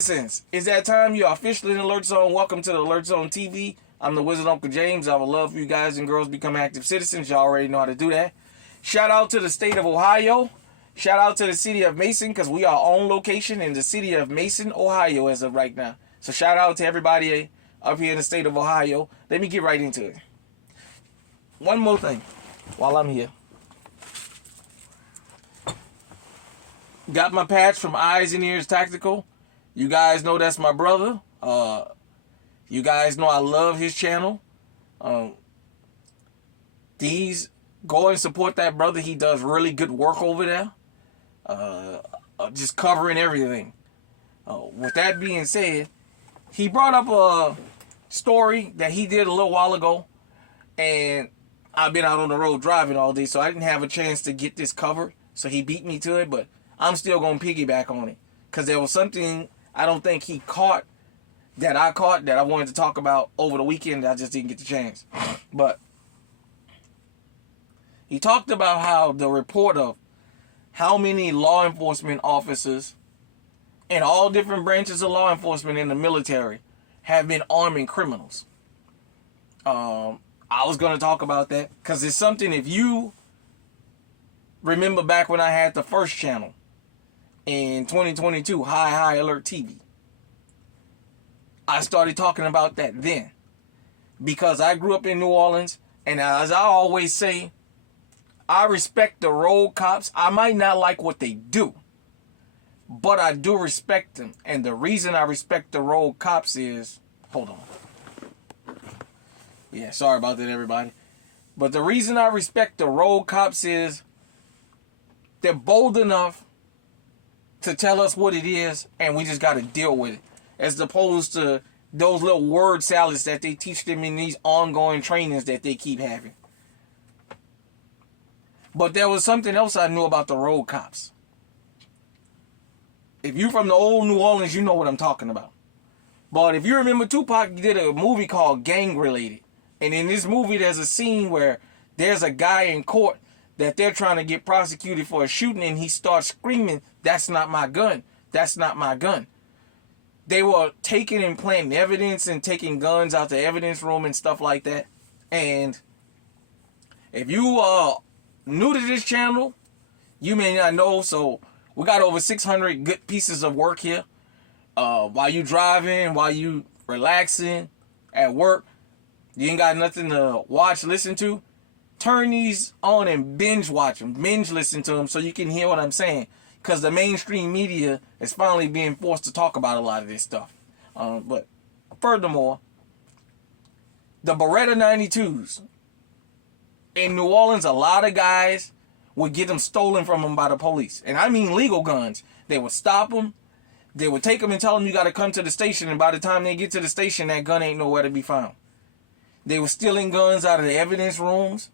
Since it's that time, you're officially in Alert Zone. Welcome to the Alert Zone TV. I'm the Wizard Uncle James. I would love for you guys and girls to become active citizens. Y'all already know how to do that. Shout out to the state of Ohio. Shout out to the city of Mason, because we are on location in the city of Mason, Ohio as of right now. So shout out to everybody up here in the state of Ohio. Let me get right into it. One more thing while I'm here. Got my patch from Eyes and Ears Tactical. You guys know that's my brother. You guys know I love his channel. Go and support that brother. He does really good work over there. Just covering everything. With that being said, he brought up a story that he did a little while ago, and I've been out on the road driving all day, so I didn't have a chance to get this covered. So he beat me to it, but I'm still going to piggyback on it, because there was something I don't think he caught that I caught that I wanted to talk about over the weekend that I just didn't get the chance. But he talked about how the report of how many law enforcement officers in all different branches of law enforcement in the military have been arming criminals. I was going to talk about that because it's something, if you remember back when I had the first channel in 2022, High Alert TV, I started talking about that then because I grew up in New Orleans, and as I always say, I respect the road cops. I might not like what they do, but I do respect them. And the reason I respect the road cops is, hold on. Yeah, sorry about that, everybody. But the reason I respect the road cops is they're bold enough to tell us what it is, and we just got to deal with it. As opposed to those little word salads that they teach them in these ongoing trainings that they keep having. But there was something else I knew about the road cops. If you're from the old New Orleans, you know what I'm talking about. But if you remember, Tupac did a movie called Gang Related. And in this movie, there's a scene where there's a guy in court that they're trying to get prosecuted for a shooting, and he starts screaming, "That's not my gun. That's not my gun." They were taking and planting evidence and taking guns out the evidence room and stuff like that. And if you are new to this channel, you may not know. So we got over 600 good pieces of work here. While you driving, while you relaxing at work, you ain't got nothing to watch, listen to, turn these on and binge watch them, binge listen to them so you can hear what I'm saying. Because the mainstream media is finally being forced to talk about a lot of this stuff. But furthermore, the Beretta 92s. In New Orleans, a lot of guys would get them stolen from them by the police. And I mean legal guns. They would stop them. They would take them and tell them you got to come to the station. And by the time they get to the station, that gun ain't nowhere to be found. They were stealing guns out of the evidence rooms.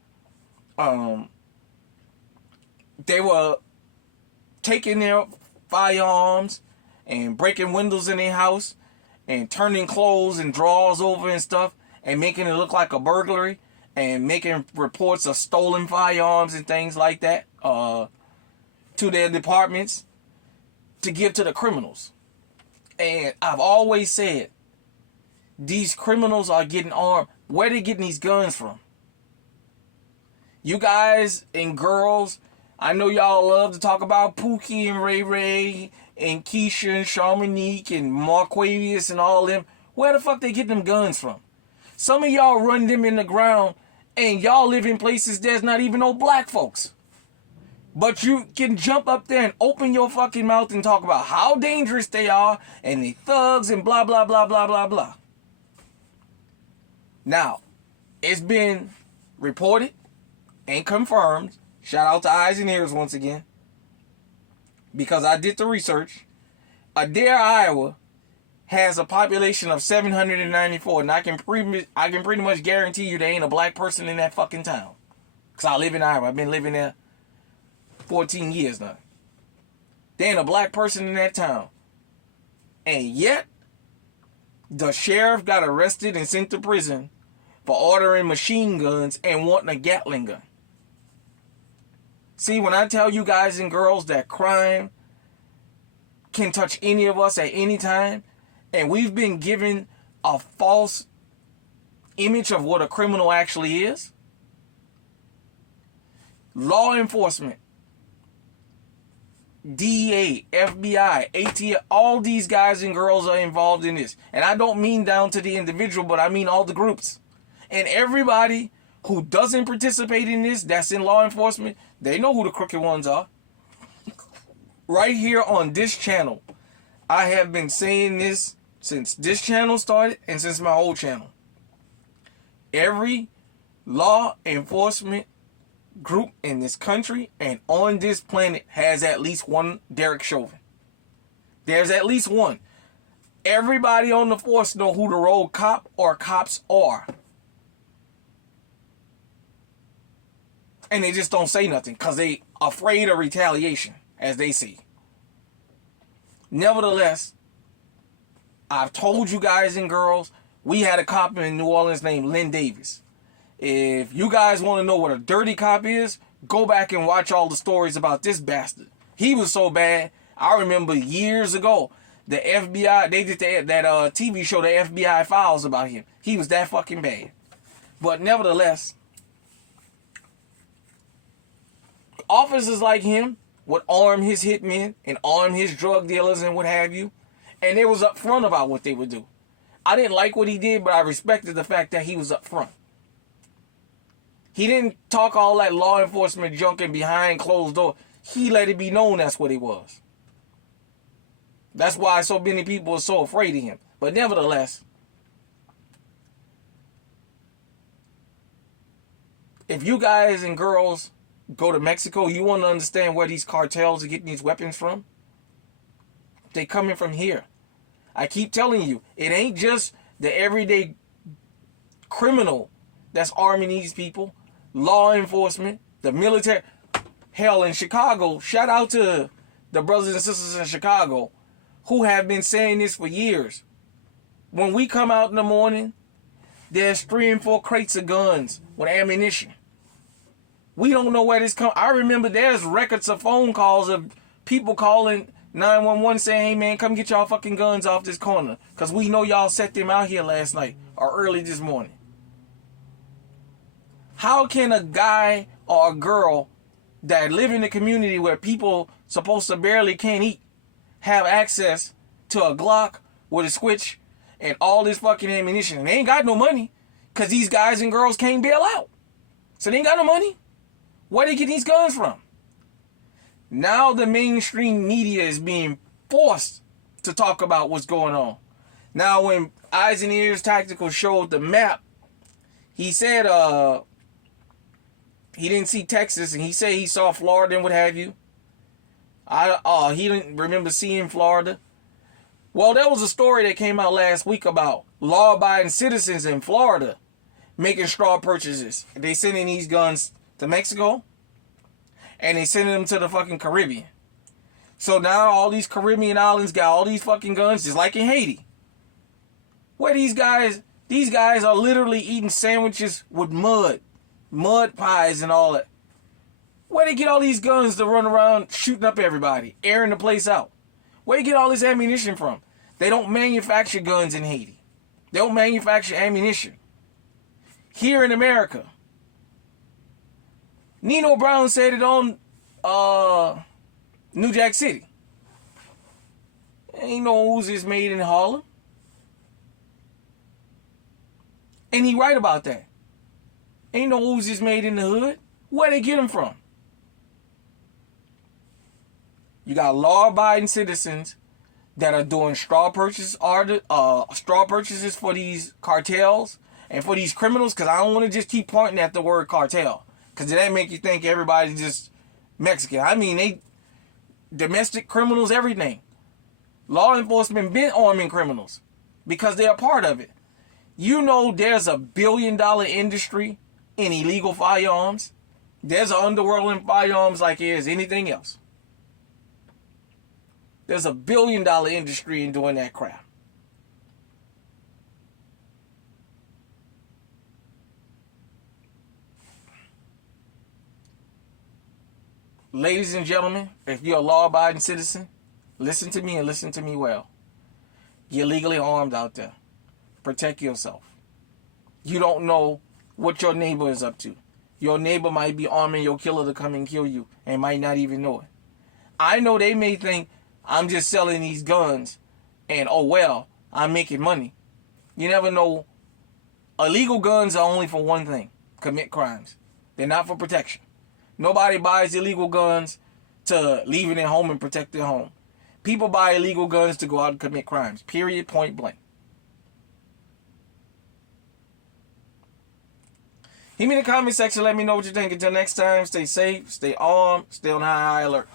They were taking their firearms and breaking windows in their house and turning clothes and drawers over and stuff and making it look like a burglary and making reports of stolen firearms and things like that to their departments to give to the criminals. And I've always said, these criminals are getting armed. Where are they getting these guns from? You guys and girls, I know y'all love to talk about Pookie and Ray Ray and Keisha and Sharmonique and Marquavius and all them. Where the fuck they get them guns from? Some of y'all run them in the ground, and y'all live in places there's not even no black folks. But you can jump up there and open your fucking mouth and talk about how dangerous they are and they thugs and blah, blah, blah, blah, blah, blah. Now, it's been reported and confirmed. Shout out to Eyes and Ears once again, because I did the research. Adair, Iowa has a population of 794, and I can pretty much guarantee you there ain't a black person in that fucking town. Because I live in Iowa. I've been living there 14 years now. There ain't a black person in that town. And yet, the sheriff got arrested and sent to prison for ordering machine guns and wanting a Gatling gun. See, when I tell you guys and girls that crime can touch any of us at any time, and we've been given a false image of what a criminal actually is. Law enforcement, DEA, FBI, ATF, all these guys and girls are involved in this. And I don't mean down to the individual, but I mean all the groups. And everybody who doesn't participate in this, that's in law enforcement, they know who the crooked ones are. Right here on this channel, I have been saying this since this channel started and since my old channel. Every law enforcement group in this country and on this planet has at least one Derek Chauvin. There's at least one. Everybody on the force know who the road cop or cops are. And they just don't say nothing because they afraid of retaliation, as they see. Nevertheless, I've told you guys and girls, we had a cop in New Orleans named Lynn Davis. If you guys want to know what a dirty cop is, go back and watch all the stories about this bastard. He was so bad. I remember years ago, the FBI, they did that TV show, the FBI Files, about him. He was that fucking bad. But nevertheless, officers like him would arm his hitmen and arm his drug dealers and what have you. And they was upfront about what they would do. I didn't like what he did, but I respected the fact that he was upfront. He didn't talk all that law enforcement junk and behind closed doors. He let it be known that's what he was. That's why so many people are so afraid of him. But nevertheless, if you guys and girls go to Mexico, you want to understand where these cartels are getting these weapons from? They coming from here. I keep telling you, it ain't just the everyday criminal that's arming these people. Law enforcement, the military. Hell, in Chicago, shout out to the brothers and sisters in Chicago who have been saying this for years. When we come out in the morning, there's 3 and 4 crates of guns with ammunition. We don't know where this comes. I remember there's records of phone calls of people calling 911 saying, hey man, come get y'all fucking guns off this corner, because we know y'all set them out here last night or early this morning. How can a guy or a girl that live in a community where people supposed to barely can't eat have access to a Glock with a switch and all this fucking ammunition? And they ain't got no money because these guys and girls can't bail out. So they ain't got no money. Where they get these guns from? Now the mainstream media is being forced to talk about what's going on. Now when Eyes and Ears Tactical showed the map, he said he didn't see Texas, and he said he saw Florida and what have you. He didn't remember seeing Florida. Well, there was a story that came out last week about law-abiding citizens in Florida making straw purchases. They sending these guns to Mexico, and they sending them to the fucking Caribbean. So now all these Caribbean islands got all these fucking guns, just like in Haiti. Where these guys are literally eating sandwiches with mud pies and all that. Where they get all these guns to run around shooting up everybody, airing the place out? Where you get all this ammunition from? They don't manufacture guns in Haiti. They don't manufacture ammunition. Here in America, Nino Brown said it on New Jack City. Ain't no Uzis made in Harlem. And he right about that. Ain't no Uzis made in the hood. Where they get them from? You got law-abiding citizens that are doing straw purchases for these cartels and for these criminals, because I don't want to just keep pointing at the word cartel, because that make you think everybody's just Mexican. I mean, they domestic criminals, everything. Law enforcement been arming criminals because they're a part of it. You know there's $1 billion industry in illegal firearms. There's an underworld in firearms like there is anything else. There's $1 billion industry in doing that crap. Ladies and gentlemen, if you're a law-abiding citizen, Listen to me and listen to me well. You're legally armed out there. Protect yourself. You don't know what your neighbor is up to. Your neighbor might be arming your killer to come and kill you and might not even know it. I know they may think I'm just selling these guns and, oh well, I'm making money. You never know. Illegal guns are only for one thing: commit crimes. They're not for protection. Nobody buys illegal guns to leave it at home and protect their home. People buy illegal guns to go out and commit crimes. Period. Point blank. Hit me in the comment section. Let me know what you think. Until next time, stay safe, stay armed, stay on high alert.